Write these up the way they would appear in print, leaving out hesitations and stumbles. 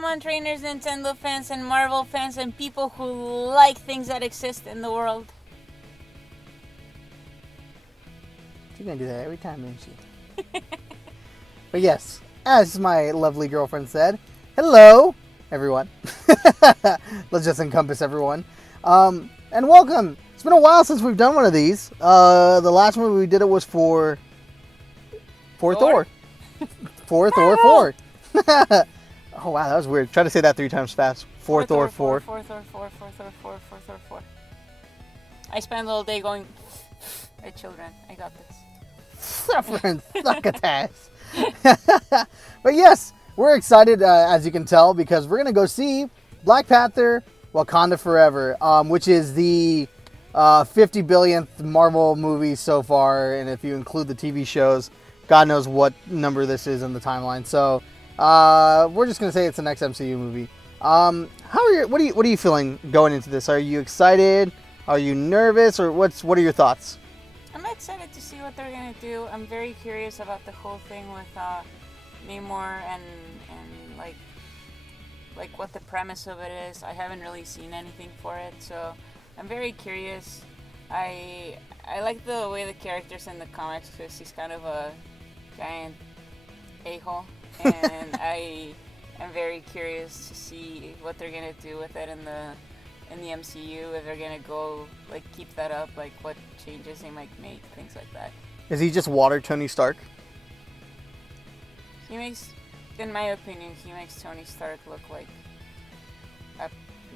Pokemon trainers, Nintendo fans, and Marvel fans, and people who like things that exist in the world. She's gonna do that every time, isn't she? But yes, as my lovely girlfriend said, hello, everyone. Let's just encompass everyone. And welcome. It's been a while since we've done one of these. The last one we did it was for Thor. For Thor 4. Oh wow, that was weird. Try to say that 3 times fast. For Thor 4. For Thor 4. I spend all day going, hey children, I got this. Suffering succotash. But yes, we're excited, as you can tell, because we're going to go see Black Panther Wakanda Forever, which is the 50 billionth Marvel movie so far. And if you include the TV shows, God knows what number this is in the timeline. So we're just going to say it's the next MCU movie. What are you feeling going into this? Are you excited? Are you nervous? Or what are your thoughts? I'm excited to see what they're gonna do. I'm very curious about the whole thing with Namor and like what the premise of it is. I haven't really seen anything for it, so I'm very curious. I like the way the characters in the comics, because he's kind of a giant a-hole, and I am very curious to see what they're gonna do with it in the MCU, if they're gonna go like keep that up, like what changes they might make, things like that. Is he just water Tony Stark? He makes, in my opinion, Tony Stark look like a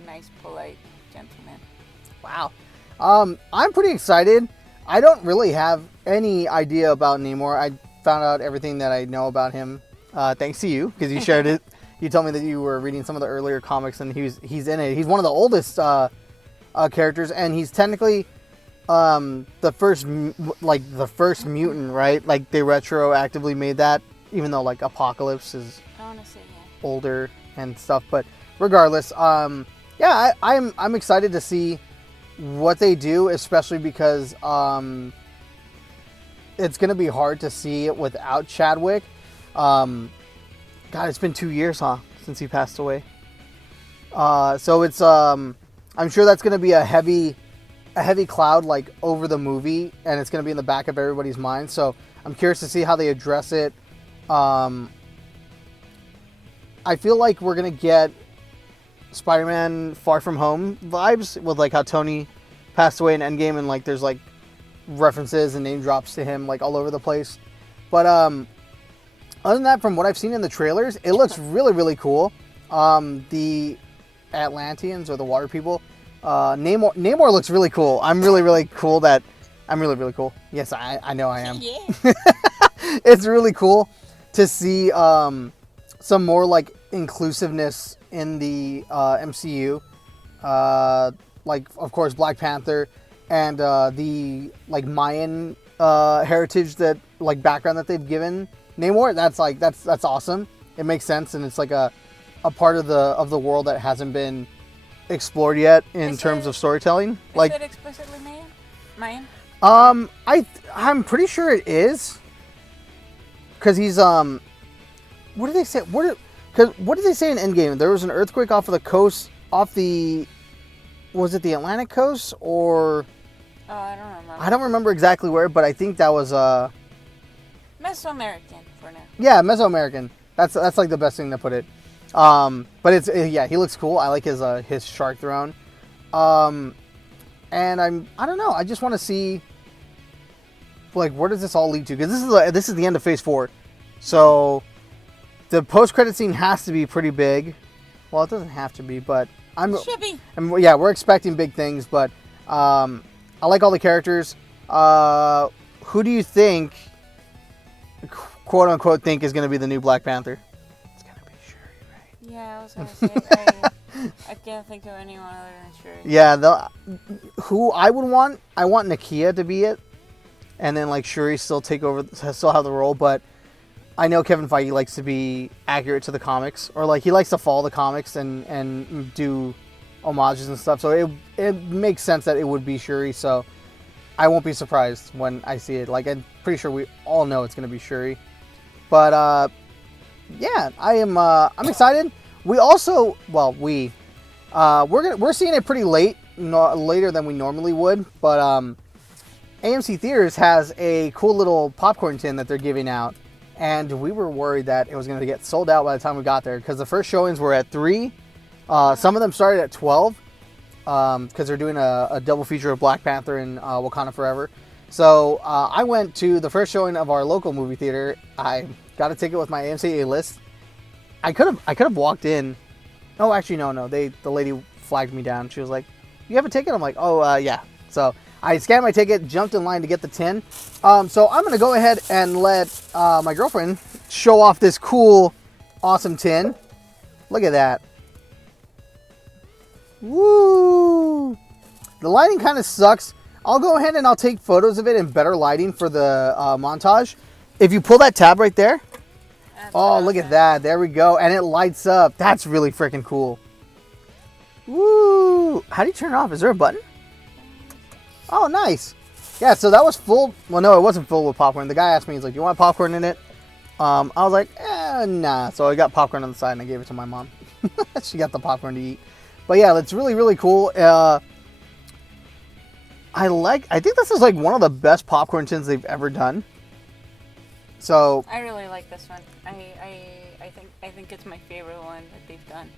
nice, polite gentleman. Wow. I'm pretty excited. I don't really have any idea about Namor. I found out everything that I know about him thanks to you, because you shared it. You told me that you were reading some of the earlier comics, and he's in it. He's one of the oldest characters, and he's technically the first mutant, right? Like they retroactively made that, even though like Apocalypse is older and stuff. But regardless, I'm excited to see what they do, especially because it's gonna be hard to see it without Chadwick. God, it's been 2 years, since he passed away. So it's I'm sure that's gonna be a heavy cloud like over the movie, and it's gonna be in the back of everybody's mind. So I'm curious to see how they address it. I feel like we're gonna get Spider-Man Far From Home vibes with like how Tony passed away in Endgame, and like there's like references and name drops to him like all over the place. But other than that, from what I've seen in the trailers, it looks really, really cool. The Atlanteans, or the water people, Namor looks really cool. I'm really, really cool. Yes, I know I am. Yeah. It's really cool to see some more like inclusiveness in the MCU. Like, of course, Black Panther and the like Mayan heritage, that like background that they've given Namor. That's awesome. It makes sense, and it's like a part of the world that hasn't been explored yet in terms of storytelling. Is like it explicitly Mayan? I'm pretty sure it is, because he's what did they say? What did they say in Endgame? There was an earthquake off of the coast, was it the Atlantic coast, or? Oh, I don't remember. I don't remember exactly where, but I think that was Mesoamerican for now. Yeah, Mesoamerican. That's like the best thing to put it. But it's he looks cool. I like his shark throne. And I don't know. I just want to see like where does this all lead to? Because this is the end of Phase 4, so the post-credit scene has to be pretty big. Well, it doesn't have to be, but It should be. we're expecting big things. But I like all the characters. Who do you think, quote unquote, think is going to be the new Black Panther? It's going to be Shuri, right? Yeah, I was going to say, I can't think of anyone other than Shuri. Yeah, who I want Nakia to be it, and then like Shuri still have the role. But I know Kevin Feige likes to be accurate to the comics, or like he likes to follow the comics and do homages and stuff. So it makes sense that it would be Shuri. So I won't be surprised when I see it. Like, I'm pretty sure we all know it's going to be Shuri. But yeah, I'm excited. We also, we're seeing it pretty late, later than we normally would. But AMC Theaters has a cool little popcorn tin that they're giving out, and we were worried that it was going to get sold out by the time we got there because the first showings were at 3. Some of them started at 12 because they're doing a double feature of Black Panther and Wakanda Forever. So I went to the first showing of our local movie theater. I got a ticket with my AMC A-list. I could have walked in. Oh, actually, no. The lady flagged me down. She was like, "You have a ticket?" I'm like, "Oh, yeah." So I scanned my ticket, jumped in line to get the tin. So I'm gonna go ahead and let my girlfriend show off this cool, awesome tin. Look at that. Woo! The lighting kind of sucks. I'll go ahead and I'll take photos of it in better lighting for the montage. If you pull that tab right there. Oh, look at that. There we go. And it lights up. That's really freaking cool. Woo! How do you turn it off? Is there a button? Oh, nice. Yeah, so that was full. Well, no, it wasn't full with popcorn. The guy asked me, he's like, "Do you want popcorn in it?" I was like, nah. So I got popcorn on the side and I gave it to my mom. She got the popcorn to eat. But yeah, it's really, really cool. I think this is like one of the best popcorn tins they've ever done. So I really like this one. I think it's my favorite one that they've done.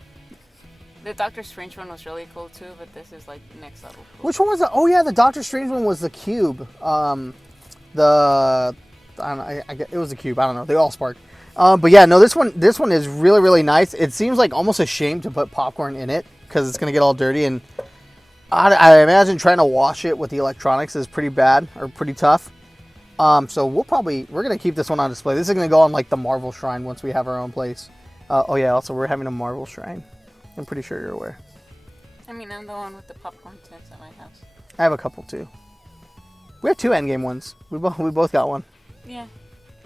The Doctor Strange one was really cool too, but this is like next level cool. Which one was it? Oh yeah, the Doctor Strange one was the cube. It was the cube. I don't know. They all spark. But yeah, no, this one is really, really nice. It seems like almost a shame to put popcorn in it because it's gonna get all dirty, and I imagine trying to wash it with the electronics is pretty bad or pretty tough. So we're gonna keep this one on display. This is gonna go on like the Marvel Shrine once we have our own place. Oh yeah, also we're having a Marvel Shrine. I'm pretty sure you're aware. I mean, I'm the one with the popcorn tins at my house. I have a couple too. We have 2 Endgame ones. We both got one. Yeah.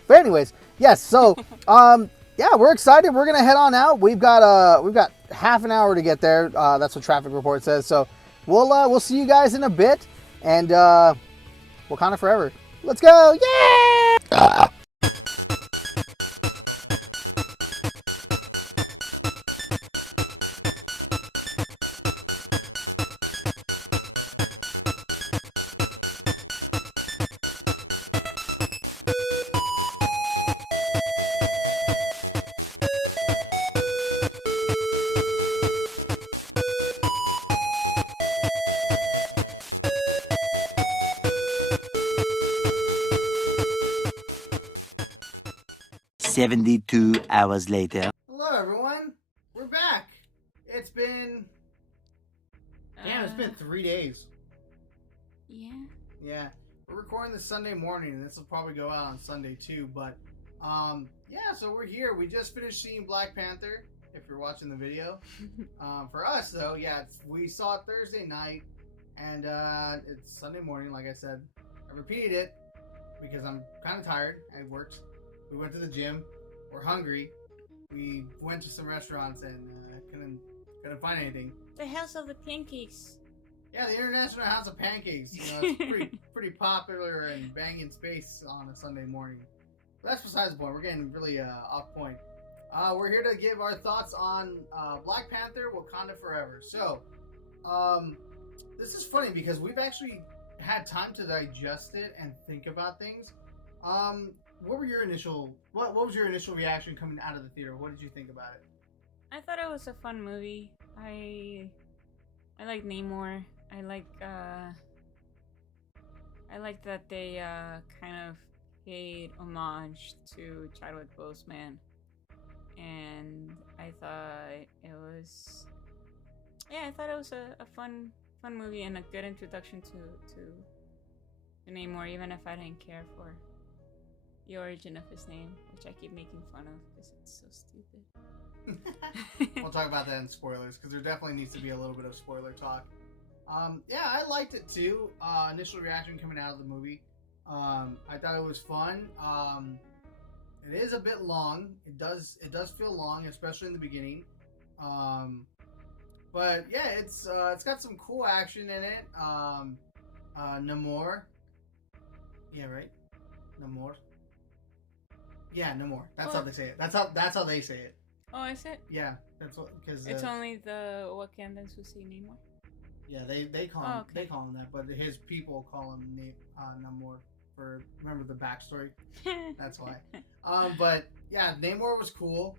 But anyways, yes. So yeah, we're excited. We're gonna head on out. We've got half an hour to get there. That's what traffic report says. So we'll see you guys in a bit, and Wakanda Forever. Let's go! Yeah! 72 hours later. Hello, everyone. We're back. It's been 3 days. Yeah. Yeah, we're recording this Sunday morning, and this will probably go out on Sunday too. But yeah, so we're here. We just finished seeing Black Panther. If you're watching the video, for us though, yeah, we saw it Thursday night, and it's Sunday morning. Like I said, I repeated it because I'm kind of tired. I worked. We went to the gym. We're hungry. We went to some restaurants and couldn't find anything. The House of the Pancakes. Yeah, the International House of Pancakes. You know, it's pretty popular and banging space on a Sunday morning. But that's besides the point. We're getting really off point. We're here to give our thoughts on Black Panther: Wakanda Forever. So, this is funny because we've actually had time to digest it and think about things. What was your initial reaction coming out of the theater? What did you think about it? I thought it was a fun movie. I like Namor. I like that they kind of paid homage to Chadwick Boseman, and I thought it was a fun movie and a good introduction to Namor, even if I didn't care for the origin of his name, which I keep making fun of because it's so stupid. We'll talk about that in spoilers because there definitely needs to be a little bit of spoiler talk. Yeah, I liked it too. Initial reaction coming out of the movie. I thought it was fun. It is a bit long. It does feel long, especially in the beginning. But yeah, it's got some cool action in it. Namor. Yeah, right. Namor. Yeah, Namor. That's how they say it. That's how they say it. Oh, is it? Yeah, that's what because It's only the Wakandans who see Namor. yeah they call him okay. they call him that, but his people call him Namor. For remember the backstory. That's why. But yeah, Namor was cool.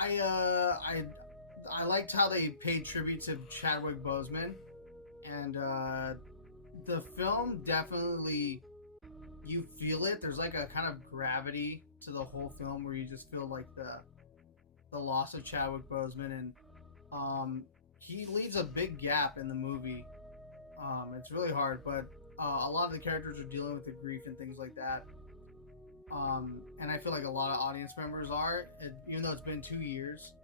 I liked how they paid tribute to Chadwick Boseman, and the film definitely you feel it. There's like a kind of gravity to the whole film where you just feel like the loss of Chadwick Boseman, and he leaves a big gap in the movie. It's really hard, but a lot of the characters are dealing with the grief and things like that. And I feel like a lot of audience members are, even though it's been 2 years,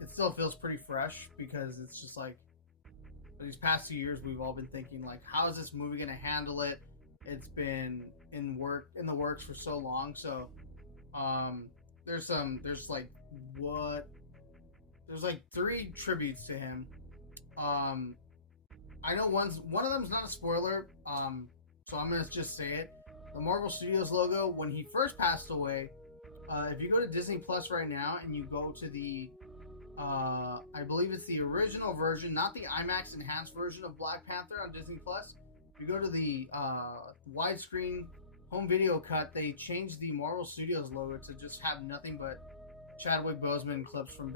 it still feels pretty fresh because it's just like these past 2 years we've all been thinking like, how is this movie going to handle it? It's been in the works for so long. So there's like 3 tributes to him. I know one of them's not a spoiler, so I'm gonna just say it. The Marvel Studios logo, when he first passed away, if you go to Disney Plus right now and you go to the, I believe it's the original version, not the IMAX enhanced version of Black Panther on Disney Plus. If you go to the widescreen home video cut, they changed the Marvel Studios logo to just have nothing but Chadwick Boseman clips from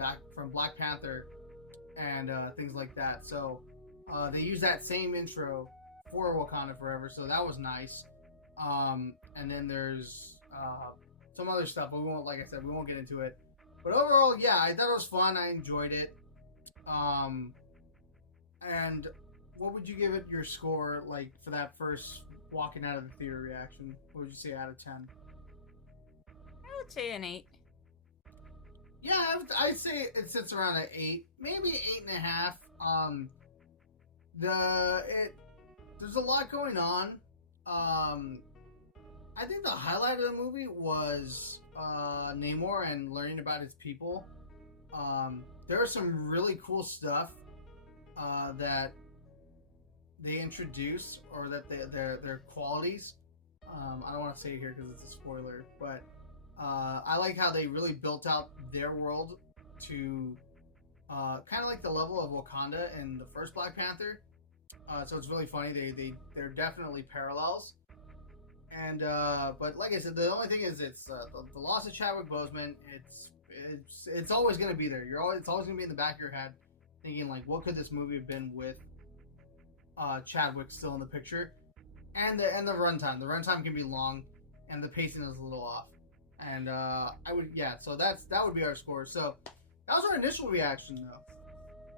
Black Panther and things like that. So. They use that same intro for Wakanda Forever, so that was nice. And then there's some other stuff, but like I said, we won't get into it. But overall, yeah, I thought it was fun. I enjoyed it. And what would you give it your score, like, for that first walking out of the theater reaction? What would you say out of 10? I would say an 8. Yeah, I'd say it sits around an 8, maybe 8.5. There's a lot going on. I think the highlight of the movie was Namor and learning about his people. There was some really cool stuff that they introduced, or that their qualities. I don't want to say it here because it's a spoiler, but I like how they really built out their world to kind of like the level of Wakanda in the first Black Panther. So it's really funny. They're definitely parallels. And but like I said, the only thing is it's the loss of Chadwick Boseman. It's always going to be there. It's always going to be in the back of your head, thinking like, what could this movie have been with Chadwick still in the picture? And the runtime. The runtime can be long, and the pacing is a little off. And so that would be our score. So that was our initial reaction, though.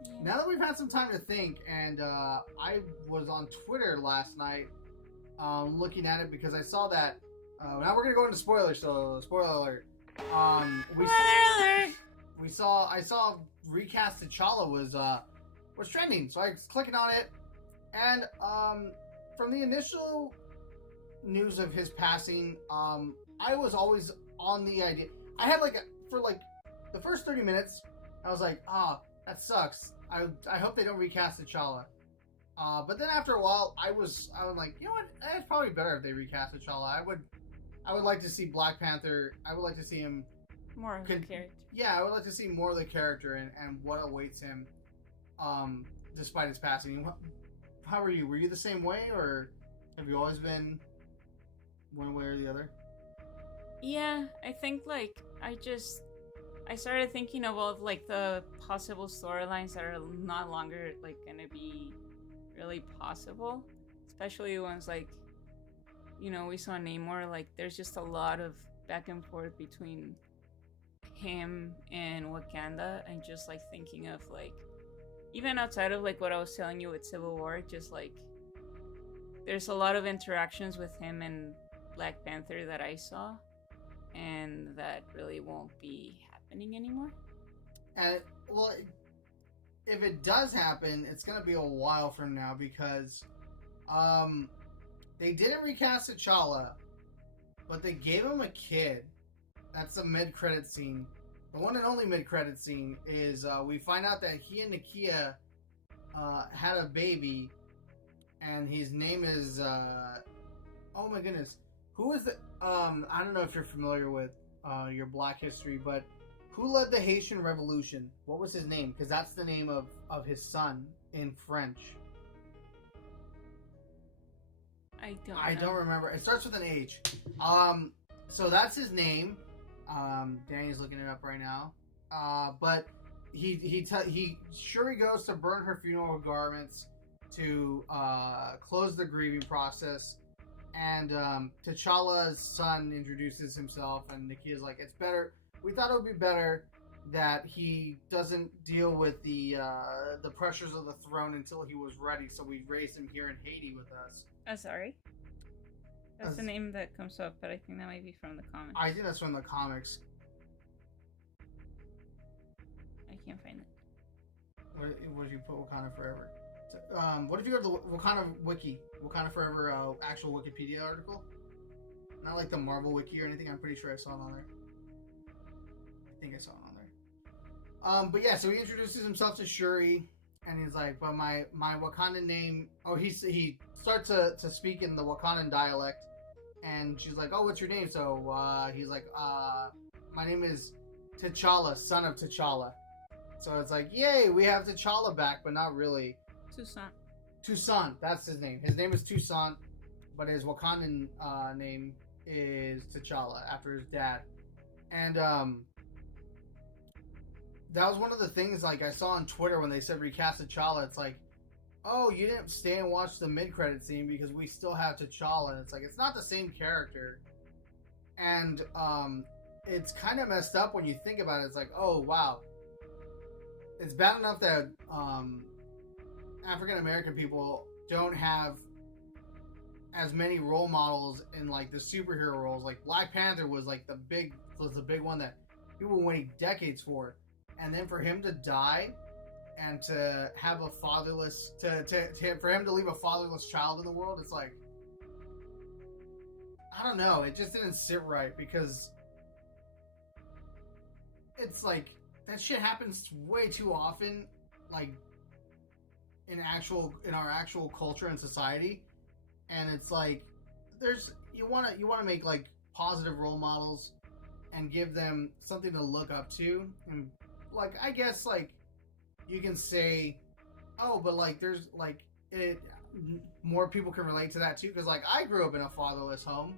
Yeah. Now that we've had some time to think, and I was on Twitter last night looking at it because I saw that. Now we're gonna go into spoilers, so spoiler alert. I saw recast T'Challa was trending, so I was clicking on it, and from the initial news of his passing, I was always on the idea. I had for the first 30 minutes, I was like, that sucks. I hope they don't recast T'Challa. But then after a while, I was like, you know what? It's probably better if they recast T'Challa. I would like to see Black Panther. I would like to see him more of the character. Yeah, I would like to see more of the character and what awaits him, despite his passing. How are you? Were you the same way, or have you always been one way or the other? Yeah, I think I started thinking of all of the possible storylines that are not longer gonna be really possible, especially ones we saw Namor. There's just a lot of back and forth between him and Wakanda, and just thinking of even outside of what I was telling you with Civil War, just there's a lot of interactions with him and Black Panther that I saw, and that really won't be happening anymore. And well, if it does happen, it's gonna be a while from now because they didn't recast T'Challa, but they gave him a kid. That's the mid-credit scene. The one and only mid-credit scene is we find out that he and Nakia had a baby, and his name is oh my goodness, who is the I don't know if you're familiar with your Black history, but who led the Haitian Revolution? What was his name? Because that's the name of his son in French. I I don't remember. It starts with an H. So that's his name. Danny's looking it up right now. But Shuri goes to burn her funeral garments to close the grieving process, and T'Challa's son introduces himself, and Nakia's like, "It's better. We thought it would be better that he doesn't deal with the pressures of the throne until he was ready, so we raised him here in Haiti with us." Sorry. That's the name that comes up, but I think that might be from the comics. I think that's from the comics. I can't find it. What if you put Wakanda Forever? What if you go to the Wakanda Wiki? Wakanda Forever actual Wikipedia article? Not like the Marvel Wiki or anything. I'm pretty sure I saw it on there. I think I saw it on there. But yeah, so he introduces himself to Shuri, and he's like, "But my Wakandan name." Oh, he starts to speak in the Wakandan dialect, and she's like, "Oh, what's your name?" So he's like, "My name is T'Challa, son of T'Challa." So it's like, yay, we have T'Challa back, but not really. Toussaint, that's his name. His name is Toussaint, but his Wakandan name is T'Challa, after his dad. And that was one of the things like I saw on Twitter when they said recast T'Challa. It's like, oh, you didn't stay and watch the mid-credit scene because we still have T'Challa. And it's like, it's not the same character. And it's kind of messed up when you think about it. It's like, oh, wow. It's bad enough that African American people don't have as many role models in like the superhero roles. Like Black Panther was the big one that people waited decades for, and then for him to die and to have a fatherless for him to leave a fatherless child in the world, it's like, I don't know, it just didn't sit right, because it's like that shit happens way too often, like in our actual culture and society. And it's like, you want to make like positive role models and give them something to look up to. And like, I guess like you can say, oh, but like there's like more people can relate to that too, because like I grew up in a fatherless home,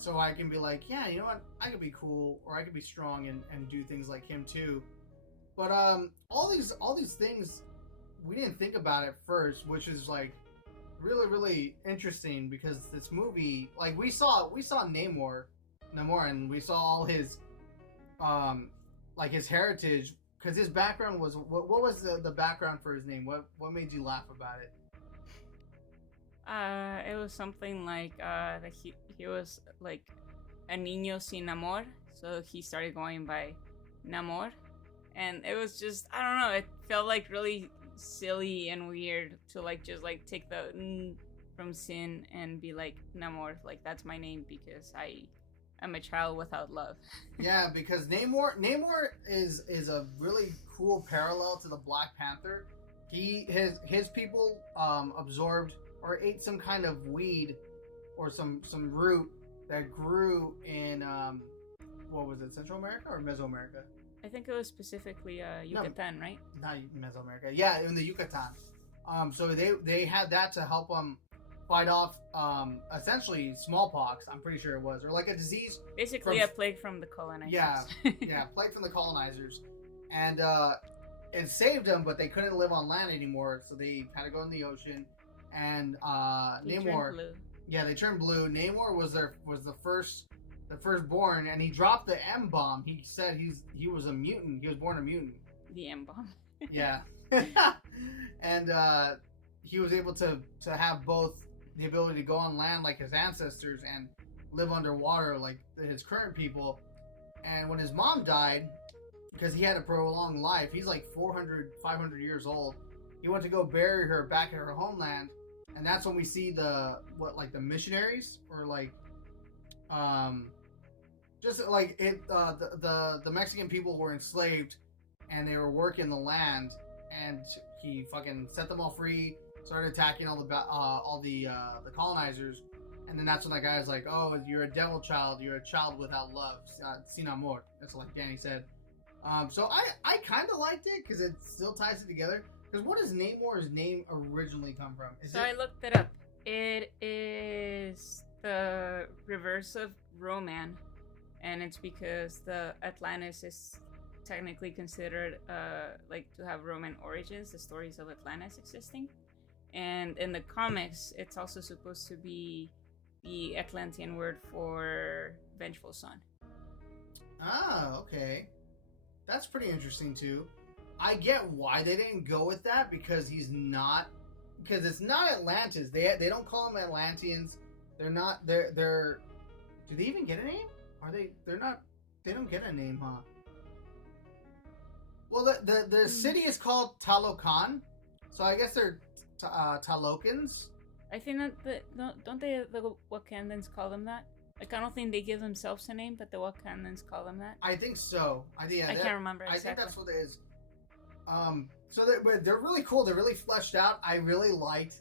so I can be like, yeah, you know what, I could be cool, or I could be strong and do things like him too. But all these things we didn't think about at first, which is like really, really interesting, because this movie, like we saw Namor, and we saw all his like his heritage, because his background was what was the background for his name? What made you laugh about it? It was something like that he was like a niño sin amor, so he started going by Namor, and it was just, I don't know, it felt like really silly and weird to like just like take the n from sin and be like Namor, like that's my name because I'm a child without love. Yeah, because Namor is a really cool parallel to the Black Panther. His people absorbed or ate some kind of weed or some root that grew in what was it, Central America or Mesoamerica? I think it was specifically Yucatan, right? Not Mesoamerica. Yeah, in the Yucatan. So they had that to help them fight off essentially smallpox, I'm pretty sure it was, or like a disease. Basically a plague from the colonizers. Yeah, plague from the colonizers. And it saved them, but they couldn't live on land anymore, so they had to go in the ocean. And Namor, blue. Yeah, they turned blue. Namor was the firstborn, and he dropped the M bomb. He said he was a mutant. He was born a mutant. The M bomb. Yeah. And he was able to have both the ability to go on land like his ancestors and live underwater like his current people. And when his mom died, because he had a prolonged life, he's like 500 years old, he went to go bury her back in her homeland. And that's when we see the missionaries, or like just like it the Mexican people were enslaved and they were working the land, and he fucking set them all free, started attacking all the colonizers, And then that's when that guy is like, oh, you're a devil child. You're a child without love. Sin amor. That's like Danny said. So I kind of liked it because it still ties it together. Because what does Namor's name originally come from? I looked it up. It is the reverse of Roman. And it's because the Atlantis is technically considered like to have Roman origins, the stories of Atlantis existing. And in the comics, it's also supposed to be the Atlantean word for vengeful son. Ah, okay. That's pretty interesting too. I get why they didn't go with that because it's not Atlantis. They don't call them Atlanteans. They're not. They're. Do they even get a name? Are they? They're not. They don't get a name, huh? Well, the city is called Talocan, so I guess they're Talokans. I think that don't the Wakandans call them that? Like, I don't think they give themselves a name, but the Wakandans call them that. I think so. I can't remember exactly. I think that's what it is. So they're really cool. They're really fleshed out. I really liked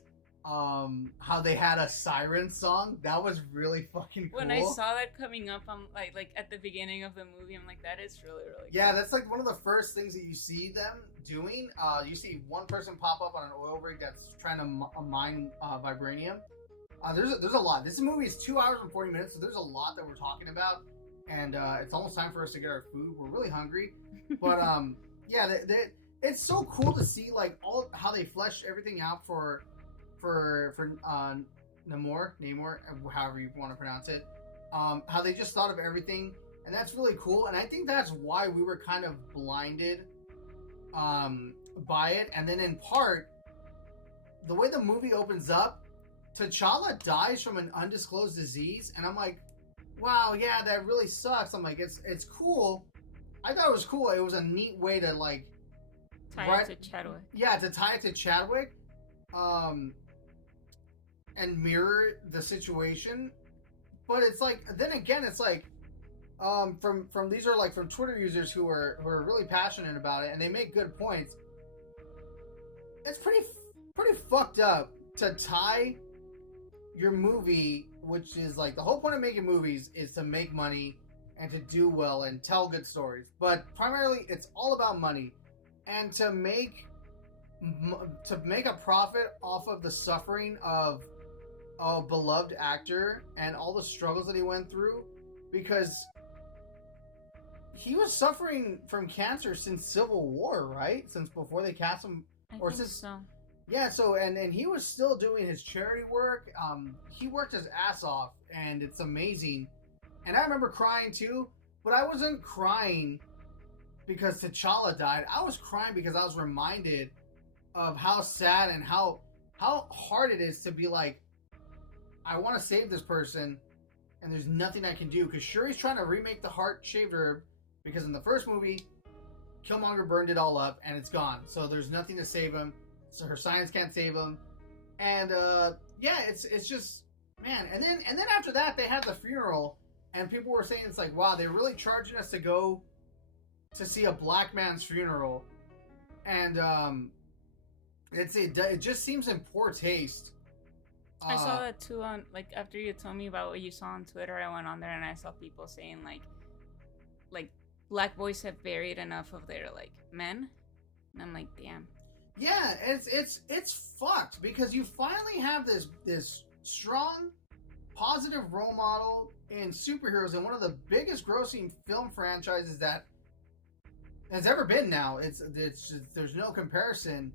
how they had a siren song. That was really fucking cool. When I saw that coming up, I'm like at the beginning of the movie, I'm like, that is really, really cool. Yeah, that's like one of the first things that you see them doing. You see one person pop up on an oil rig that's trying to mine vibranium. There's a lot. This movie is 2 hours and 40 minutes, so there's a lot that we're talking about. And it's almost time for us to get our food. We're really hungry. But yeah, it's so cool to see like all how they flesh everything out for Namor, however you want to pronounce it. How they just thought of everything, and that's really cool. And I think that's why we were kind of blinded by it. And then in part, the way the movie opens up, T'Challa dies from an undisclosed disease, and I'm like, wow, yeah, that really sucks. I'm like, it's cool. I thought it was cool. It was a neat way to like tie it to Chadwick. Yeah, to tie it to Chadwick. And mirror the situation, but it's like then again it's like from these are like from Twitter users who are really passionate about it, and they make good points. It's pretty fucked up to tie your movie, which is like the whole point of making movies is to make money and to do well and tell good stories, but primarily it's all about money, and to make a profit off of the suffering of a beloved actor and all the struggles that he went through, because he was suffering from cancer since Civil War, right? Since before they cast him, So. Yeah, so and he was still doing his charity work. He worked his ass off, and it's amazing. And I remember crying too, but I wasn't crying because T'Challa died. I was crying because I was reminded of how sad and how hard it is to be like, I want to save this person, and there's nothing I can do. Because Shuri's trying to remake the heart-shaped herb, because in the first movie, Killmonger burned it all up, and it's gone. So there's nothing to save him. So her science can't save him. And, yeah, it's just, man. And then after that, they had the funeral, and people were saying, it's like, wow, they're really charging us to go to see a black man's funeral. And, it just seems in poor taste. I saw that too on, like, after you told me about what you saw on Twitter, I went on there and I saw people saying, like black boys have buried enough of their, like, men. And I'm like, damn. Yeah, it's fucked, because you finally have this strong, positive role model in superheroes in one of the biggest grossing film franchises that has ever been now. It's just, there's no comparison.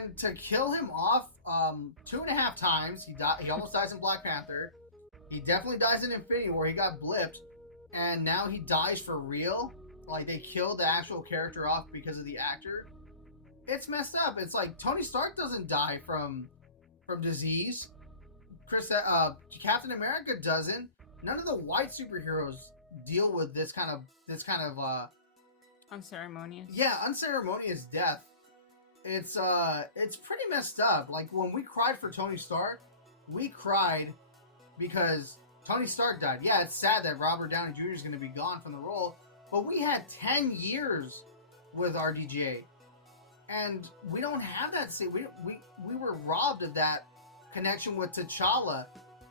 And to kill him off 2.5 times, he almost dies in Black Panther. He definitely dies in Infinity War. He got blipped, and now he dies for real. Like, they killed the actual character off because of the actor. It's messed up. It's like Tony Stark doesn't die from disease. Captain America doesn't. None of the white superheroes deal with this kind of unceremonious. Yeah, unceremonious death. It's pretty messed up. Like, when we cried for Tony Stark, we cried because Tony Stark died. Yeah, it's sad that Robert Downey Jr. is going to be gone from the role, but we had 10 years with RDJ, and we don't have that. We were robbed of that connection with T'Challa,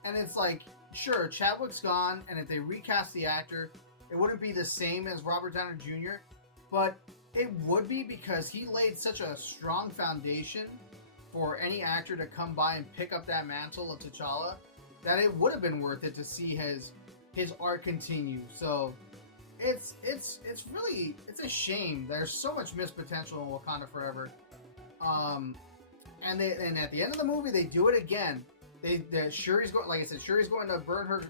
And it's like, sure, Chadwick's gone, and if they recast the actor, it wouldn't be the same as Robert Downey Jr., but it would be because he laid such a strong foundation for any actor to come by and pick up that mantle of T'Challa that it would have been worth it to see his art continue. So it's really a shame. There's so much missed potential in Wakanda Forever. And at the end of the movie they do it again. Shuri's going, like I said, Shuri's going to burn her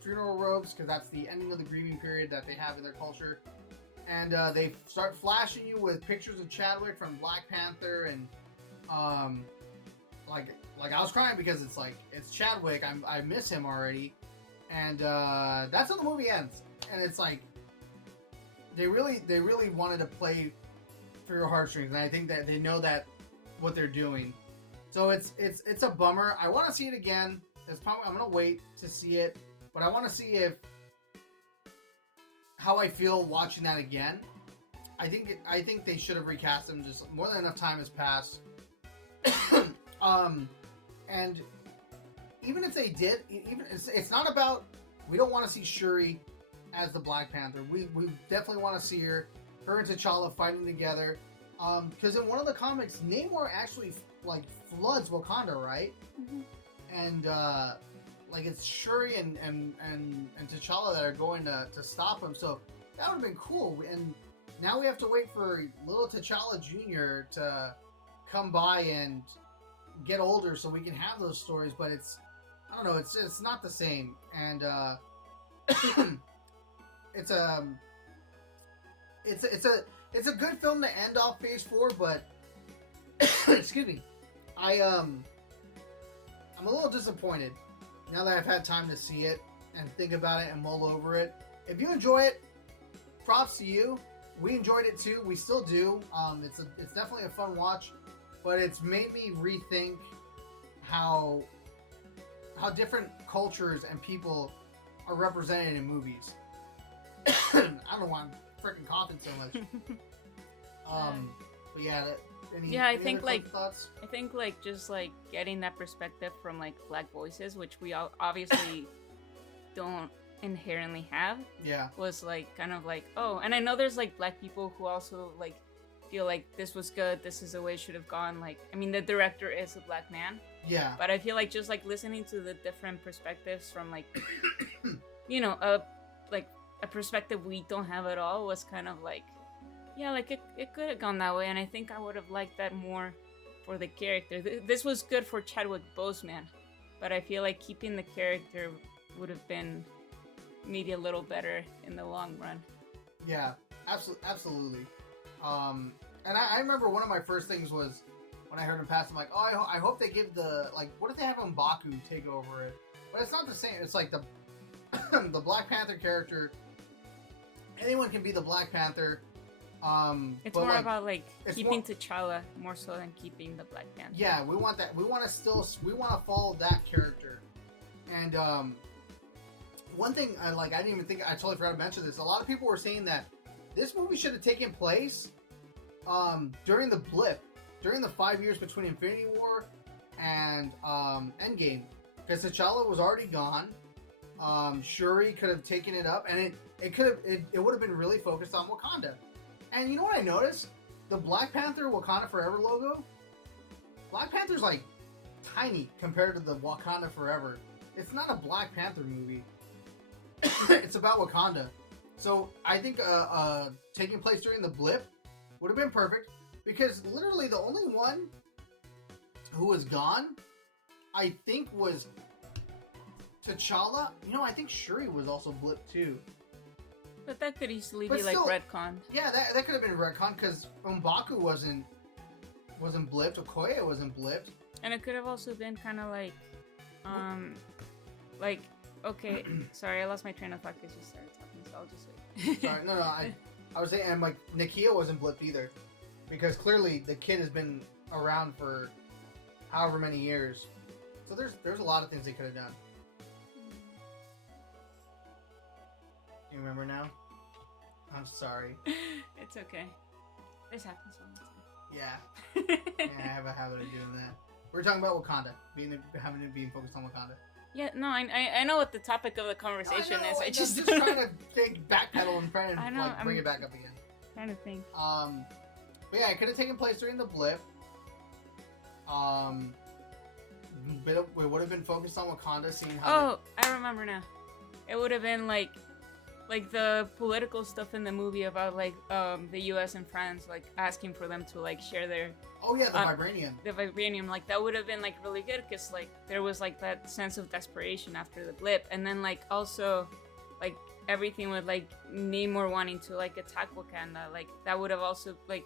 funeral robes because that's the ending of the grieving period that they have in their culture. And they start flashing you with pictures of Chadwick from Black Panther, and like I was crying because it's Chadwick. I miss him already, and that's how the movie ends. And it's like they really wanted to play for your heartstrings, and I think that they know that what they're doing. So it's a bummer. I want to see it again. I'm gonna wait to see it, but I want to see how I feel watching that again. I think they should have recast him. Just more than enough time has passed. And even if they did, it's not about, we don't want to see Shuri as the Black Panther. We definitely want to see her and T'Challa fighting together. Because in one of the comics, Namor actually floods Wakanda, right? Mm-hmm. And it's Shuri and T'Challa that are going to stop him. So that would have been cool. And now we have to wait for little T'Challa Jr. to come by and get older so we can have those stories. But I don't know, it's not the same. And it's a good film to end off Phase 4, but excuse me, I'm a little disappointed now that I've had time to see it and think about it and mull over it. If you enjoy it, props to you. We enjoyed it too. We still do. It's definitely a fun watch, but it's made me rethink how different cultures and people are represented in movies. I don't know why I'm freaking coughing so much. But yeah, I think thoughts? I think just getting that perspective from Black voices, which we obviously don't inherently have. Yeah. Was kind of oh, and I know there's Black people who also feel this was good, this is the way it should have gone. I mean, the director is a Black man. Yeah. But I feel just listening to the different perspectives from a perspective we don't have at all was kind of it could have gone that way, and I think I would have liked that more for the character. This was good for Chadwick Boseman, but I feel keeping the character would have been maybe a little better in the long run. Yeah, absolutely. And I remember one of my first things was when I heard him pass, I'm like, oh, I hope they give what if they have M'Baku take over it? But it's not the same. It's the the Black Panther character. Anyone can be the Black Panther. It's more about keeping T'Challa more so than keeping the Black Panther. Yeah, we want that. We want to follow that character. And one thing I didn't even think, I totally forgot to mention this. A lot of people were saying that this movie should have taken place during the blip, during the 5 years between Infinity War and Endgame, because T'Challa was already gone. Shuri could have taken it up, and it would have been really focused on Wakanda. And you know what I noticed? The Black Panther Wakanda Forever logo, Black Panther's tiny compared to the Wakanda Forever. It's not a Black Panther movie. It's about Wakanda. So I think taking place during the blip would have been perfect, because literally the only one who was gone, I think, was T'Challa. I think Shuri was also blipped too. But that could easily be retconned. Yeah, that could have been retconned, because M'Baku wasn't blipped. Okoye wasn't blipped. And it could have also been kind of okay, sorry, I lost my train of thought because you started talking, so I'll just wait. Sorry, no, I was saying, and Nakia wasn't blipped either, because clearly the kid has been around for however many years. So there's a lot of things they could have done. You remember now? I'm sorry. It's okay. This happens all the time. Yeah. I have a habit of doing that. We're talking about Wakanda, being focused on Wakanda. Yeah, no, I know what the topic of the conversation is. I'm just trying to think, backpedal and try and like bring it back up again. Trying to think. But yeah, it could have taken place during the blip. It would have been focused on Wakanda, seeing how. Oh, I remember now. It would have been like the political stuff in the movie about like the U.S. and France like asking for them to like share their. Oh yeah, the vibranium. The vibranium, like that would have been like really good because like there was like that sense of desperation after the blip, and then like also like everything with like Namor wanting to like attack Wakanda, like that would have also like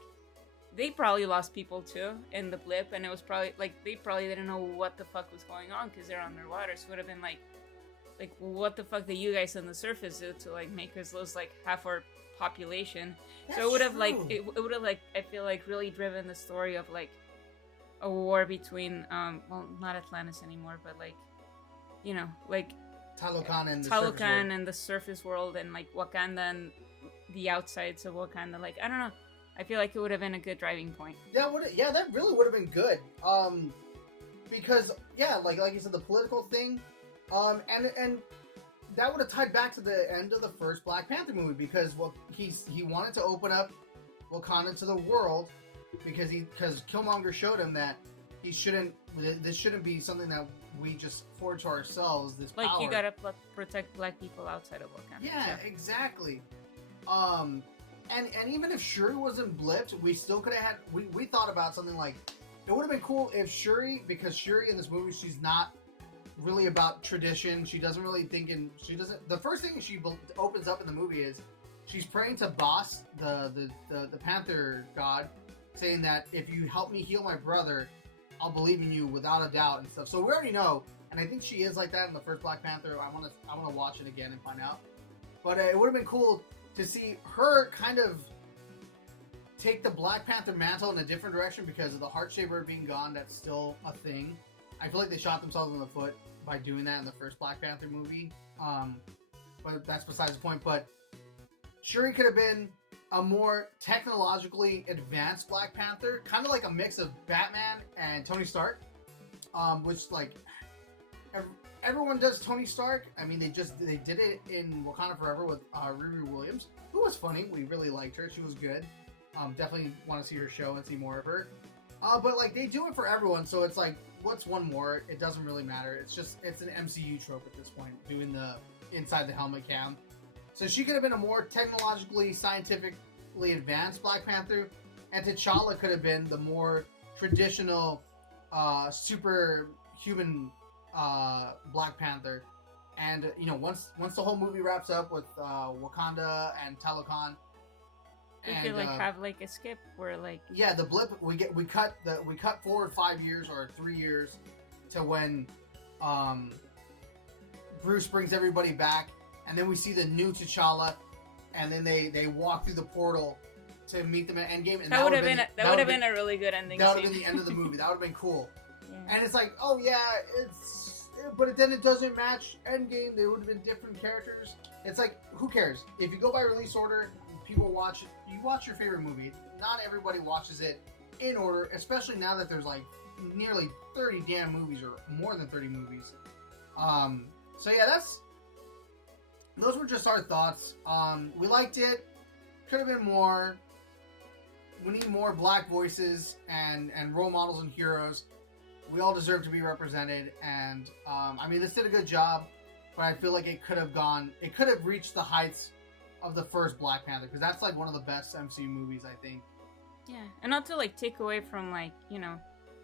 they probably lost people too in the blip, and it was probably like they probably didn't know what the fuck was going on because they're underwater. So it would have been like what the fuck did you guys on the surface do to like make us lose like half our population? That's so it would have true. like it would have like I feel like really driven the story of like a war between well not Atlantis anymore, but like you know like Talokan and the surface world and like Wakanda and the outsides of Wakanda. Like I don't know. I feel like it would have been a good driving point. Yeah, that really would have been good. Because yeah, like you said, the political thing. And that would have tied back to the end of the first Black Panther movie because he wanted to open up Wakanda to the world because Killmonger showed him that this shouldn't be something that we just afford to ourselves. This like power. you gotta protect Black people outside of Wakanda. Yeah, exactly. And even if Shuri wasn't blipped, we still could have had. We thought about something like it would have been cool if Shuri, because Shuri in this movie she's not really about tradition. She doesn't really think the first thing she opens up in the movie is she's praying to Boss, the Panther god, saying that if you help me heal my brother, I'll believe in you without a doubt and stuff. So we already know, and I think she is like that in the first Black Panther. I want to watch it again and find out. But it would have been cool to see her kind of take the Black Panther mantle in a different direction because of the heart shaper being gone. That's still a thing. I feel like they shot themselves in the foot by doing that in the first Black Panther movie. But that's besides the point. But Shuri could have been a more technologically advanced Black Panther, kind of like a mix of Batman and Tony Stark, which like everyone does Tony Stark. I mean, they did it in Wakanda Forever with Riri Williams, who was funny. We really liked her. She was good. Definitely want to see her show and see more of her. But like they do it for everyone, so it's like, what's one more? It doesn't really matter. It's an MCU trope at this point, doing the inside the helmet cam. So she could have been a more technologically, scientifically advanced Black Panther, and T'Challa could have been the more traditional, superhuman Black Panther. And you know, once the whole movie wraps up with Wakanda and Talokan. We could like have like a skip where like the blip we cut forward 5 years or 3 years to when Bruce brings everybody back, and then we see the new T'Challa, and then they walk through the portal to meet them at Endgame. And that would have been a really good ending. That would have been the end of the movie. That would have been cool. Yeah. And it's like, oh yeah, but then it doesn't match Endgame. They would have been different characters. It's like, who cares? If you go by release order, people watch your favorite movie. Not everybody watches it in order, especially now that there's like nearly 30 damn movies or more than 30 movies. So yeah, those were just our thoughts. We liked it. Could have been more. We need more Black voices and role models and heroes. We all deserve to be represented, and I mean, this did a good job, but I feel like it could have reached the heights of the first Black Panther, because that's like one of the best MCU movies, I think. Yeah, and not to like take away from like, you know,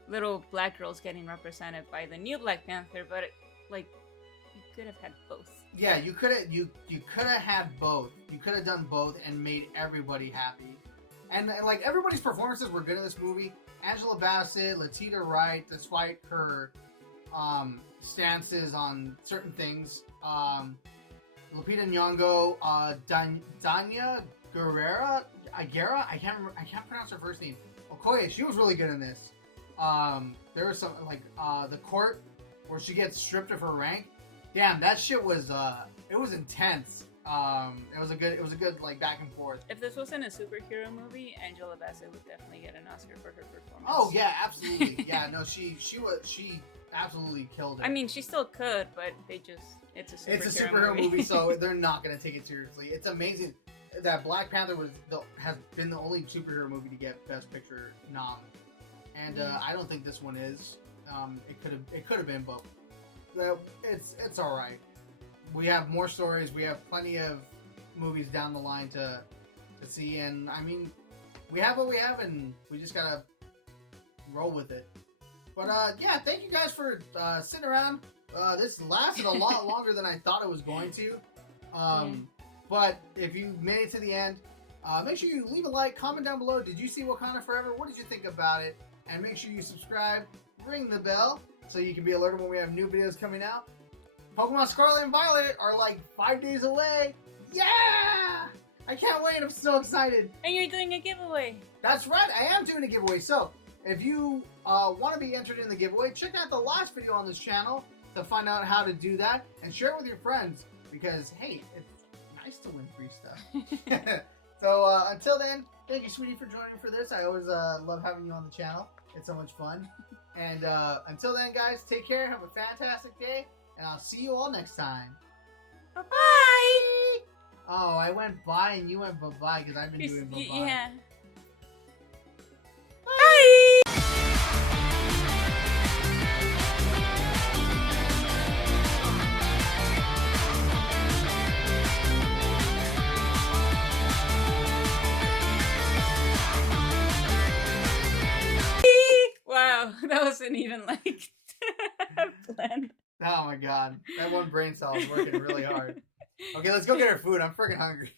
little black girls getting represented by the new Black Panther, but like you could have had both. Yeah, you could have had both. You could have done both and made everybody happy. And like everybody's performances were good in this movie. Angela Bassett, Letitia Wright, despite her stances on certain things. Lupita Nyong'o, Danya Guerrera, I can't pronounce her first name. Okoye, she was really good in this. There was some like the court where she gets stripped of her rank. Damn, that shit was it was intense. It was a good like back and forth. If this wasn't a superhero movie, Angela Bassett would definitely get an Oscar for her performance. Oh yeah, absolutely. Yeah, no, she absolutely killed it. I mean, she still could, but it's a superhero movie, so they're not going to take it seriously. It's amazing that Black Panther has been the only superhero movie to get Best Picture nom, and I don't think this one is. It could have been, but it's all right. We have more stories. We have plenty of movies down the line to see, and I mean, we have what we have, and we just gotta roll with it. But yeah, thank you guys for sitting around. This lasted a lot longer than I thought it was going to. But if you made it to the end, make sure you leave a like, comment down below. Did you see Wakanda Forever? What did you think about it? And make sure you subscribe, ring the bell, so you can be alerted when we have new videos coming out. Pokemon Scarlet and Violet are like 5 days away. Yeah! I can't wait. I'm so excited. And you're doing a giveaway. That's right. I am doing a giveaway. So if you want to be entered in the giveaway, check out the last video on this channel to find out how to do that. And share it with your friends because, hey, it's nice to win free stuff. So until then, thank you, sweetie, for joining me for this. I always love having you on the channel. It's so much fun. And until then, guys, take care. Have a fantastic day. And I'll see you all next time. Bye-bye. Oh, I went bye and you went bye-bye because I've been doing bye-bye. Yeah. Wow, that wasn't even like planned. Oh my god, that one brain cell is working really hard. Okay, let's go get our food. I'm freaking hungry.